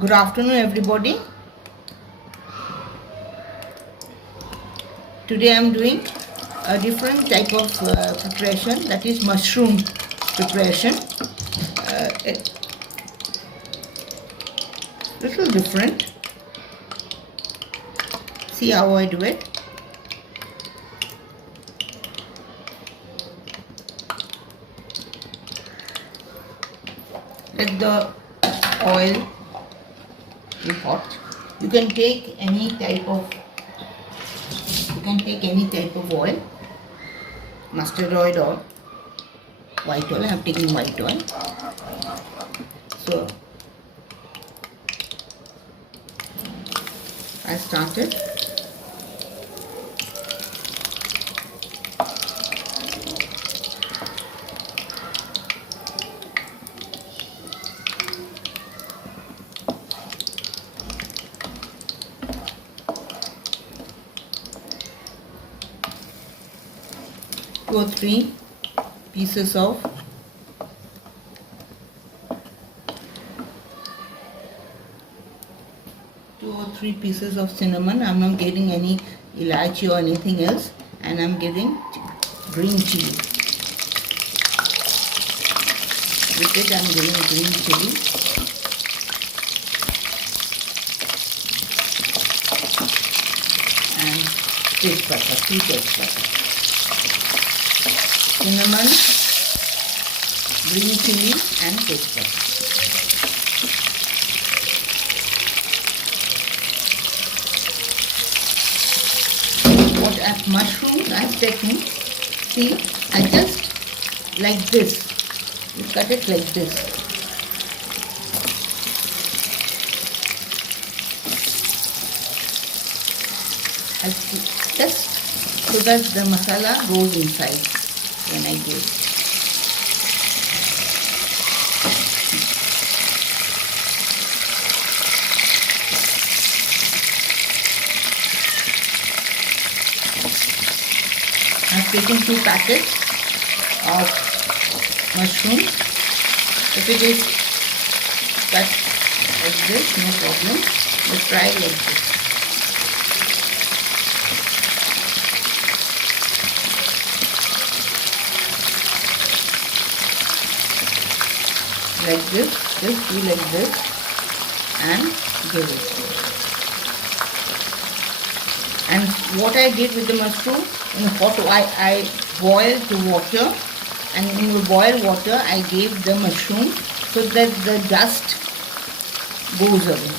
Good afternoon, everybody. Today I am doing a different type of preparation, that is mushroom preparation. A little different. See how I do it. Let the oil be hot. You can take any type of oil, mustard oil or white oil. I am taking white oil. So I started. Two or three pieces of cinnamon. I'm not getting any ilachi or anything else, and I'm getting green chili. With it I'm getting green chili. And tejpata, 2 tejpata. Cinnamon, green chili and tejpata. What mushrooms I've taken, see, I just like this, you cut it like this. Just so that the masala goes inside when I do it. I've taken 2 packets of mushrooms. If it is cut like this, no problem. But try like this. Like this, just do like this and give it. And what I did with the mushroom, in hot I boiled the water, and in the boiled water I gave the mushroom so that the dust goes away.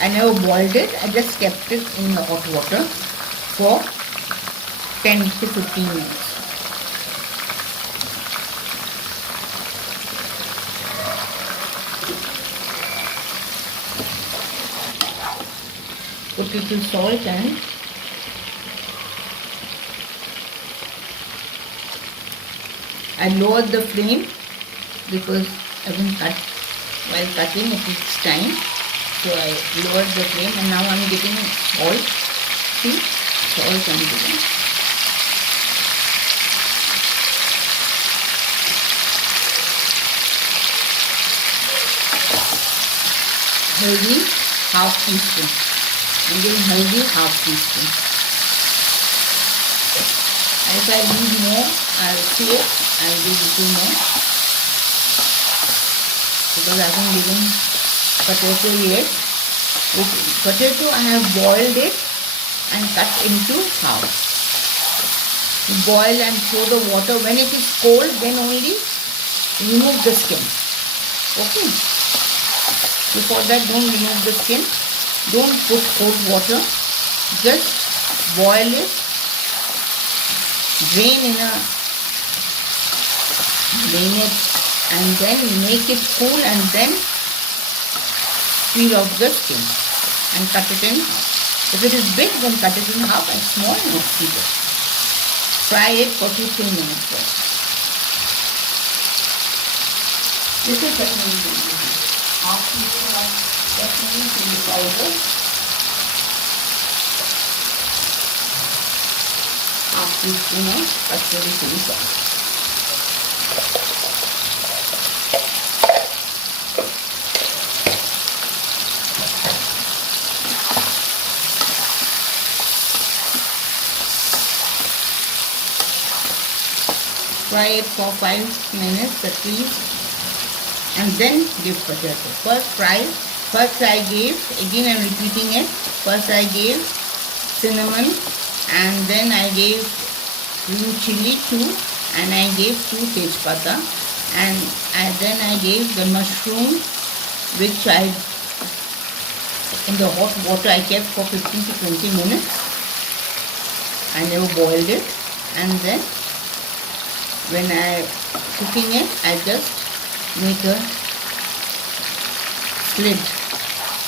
I never boiled it, I just kept it in the hot water for 10 to 15 minutes. Put little salt and I lowered the flame because I haven't cut. While cutting it takes time, so I lowered the flame, and now I'm getting salt. See, salt I'm getting. Haldi, half teaspoon. I'm getting haldi, half teaspoon. And if I need more, I'll see it. I'll give little more. Because I haven't given potato yet. With potato I have boiled it and cut into half. You boil and throw the water. When it is cold, then only remove the skin. Okay. Before that, don't remove the skin. Don't put cold water. Just boil it. Drain it, and then make it cool, and then peel off the skin and cut it in half. If it is big, then cut it in half, and small, and keep it. Fry it for 2-3 minutes first. This is technique. Half teaspoon of technique chili powder. Half teaspoon of kasturi chili sauce. Fry it for 5 minutes at least, and then give potato. First I gave, again I'm repeating it, first I gave cinnamon, and then I gave green chili too, and I gave 2 tejpata, and then I gave the mushroom, which in the hot water I kept for 15 to 20 minutes. I never boiled it, and then when I cooking it, I just make a slit,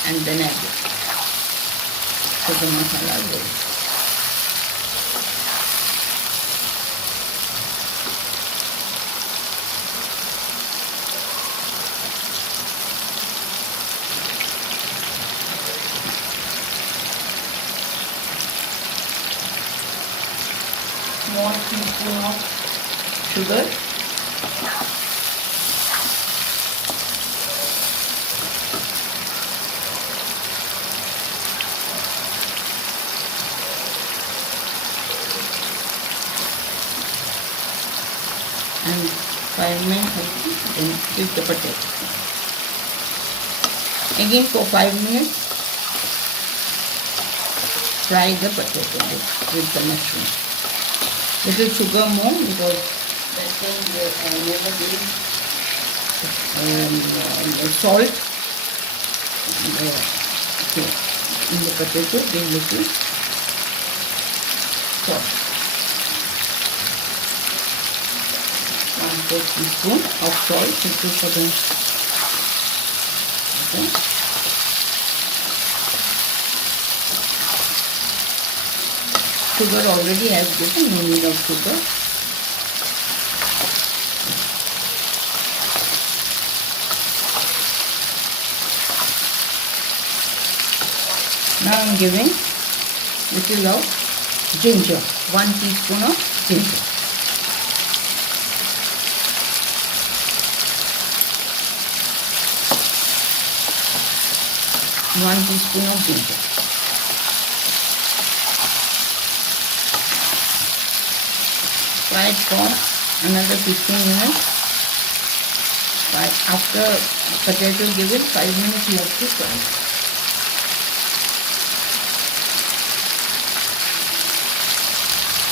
and then I do. So the masala is ready. Small teaspoon of sugar, and 5 minutes then give the potato. Again for 5 minutes fry the potato with the mushroom. Little sugar more, because that thing I never gave salt. In the potato, give little salt. 1/4 teaspoon of salt, this is for the sugar already I have given, no need of sugar. Now I am giving little of ginger, 1 teaspoon of ginger. One teaspoon of ginger. Fry it for another 15 minutes. Right after potato given 5 minutes, you have to fry it.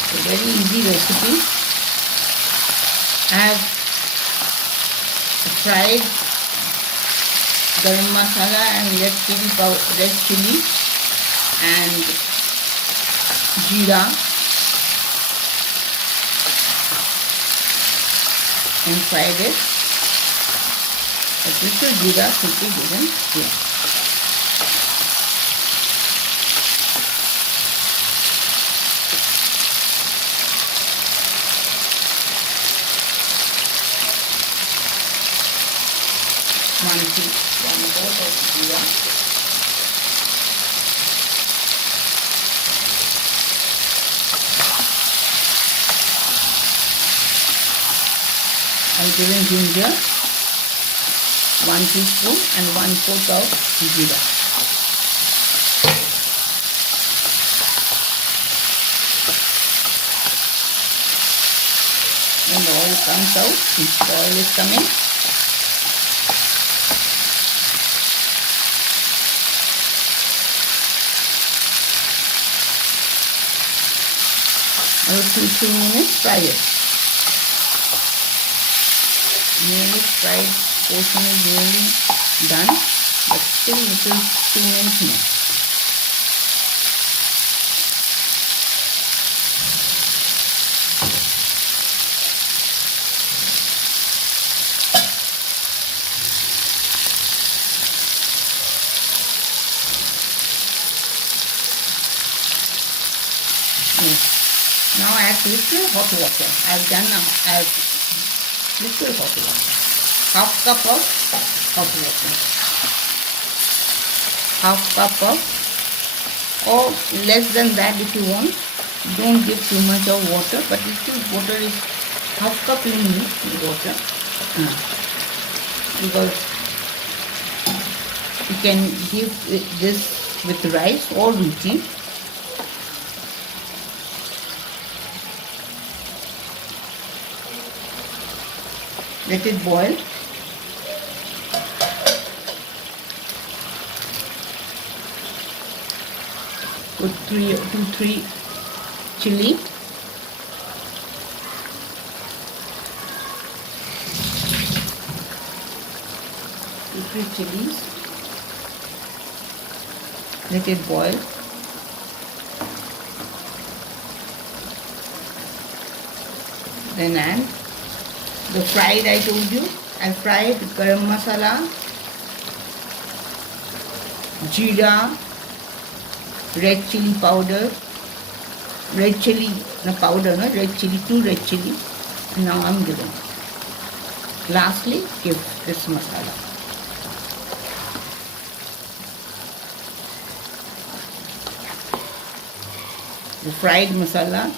A very easy recipe. I have fried garam masala and red chili and jeera and fried it. A little jeera should be given here. One quart of jeera. I'm giving ginger, 1 teaspoon, and 1/4 of jeera. When the oil comes out, the oil is coming. About 2-3 minutes, fry it. Nearly fried portion is nearly done, but still little 2 minutes more. Yes. Now I have little hot water. I have little hot water. Half cup of hot water. Half cup of, or less than that if you want. Don't give too much of water, but little water is half cup you need water. Because you can give this with rice or roti. Let it boil. Put 3 chili. Three chilies. Let it boil. Then add the fried, I told you, I fried garam masala, jeera, red chili powder, red chili, no powder, no, red chili, 2 red chili. And now I'm giving. Lastly, give this masala. The fried masala,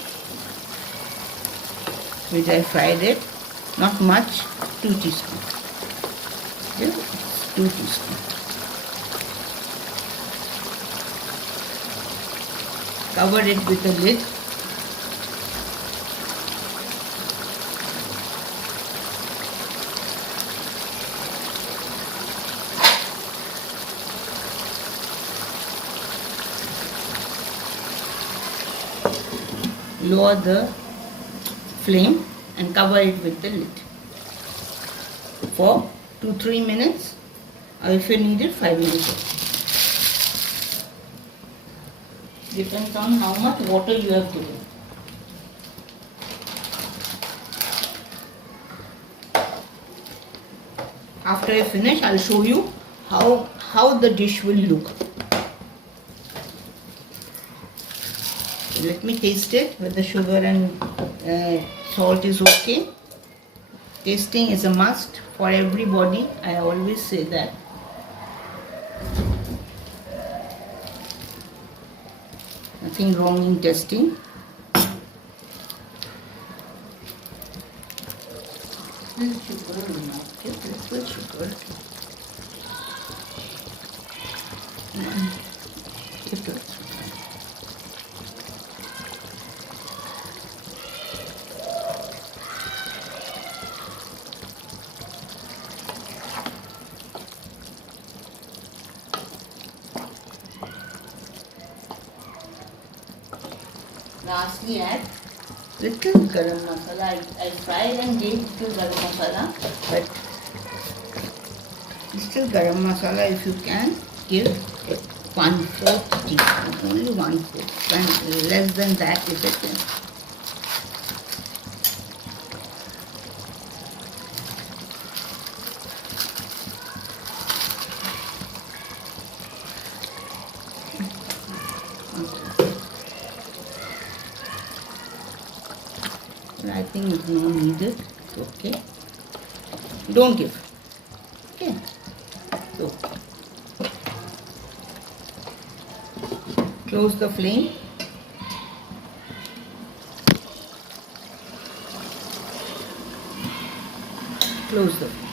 which I fried it, not much, 2 teaspoons. Okay? 2 teaspoons. Cover it with a lid. Lower the flame and cover it with the lid for 2-3 minutes, or if you need it, 5 minutes. Depends on how much water you have given. After I finish, I'll show you how the dish will look. Let me taste it whether the sugar and salt is okay. Tasting is a must for everybody. I always say that. Nothing wrong in testing. Little sugar. Lastly, add little garam masala. I fried and gave little garam masala, but little garam masala, if you can, give 1/4 teaspoon, only 1/4, and less than that if it can. I think it's no needed. Okay. Don't give. Okay. So close the flame. Close the flame.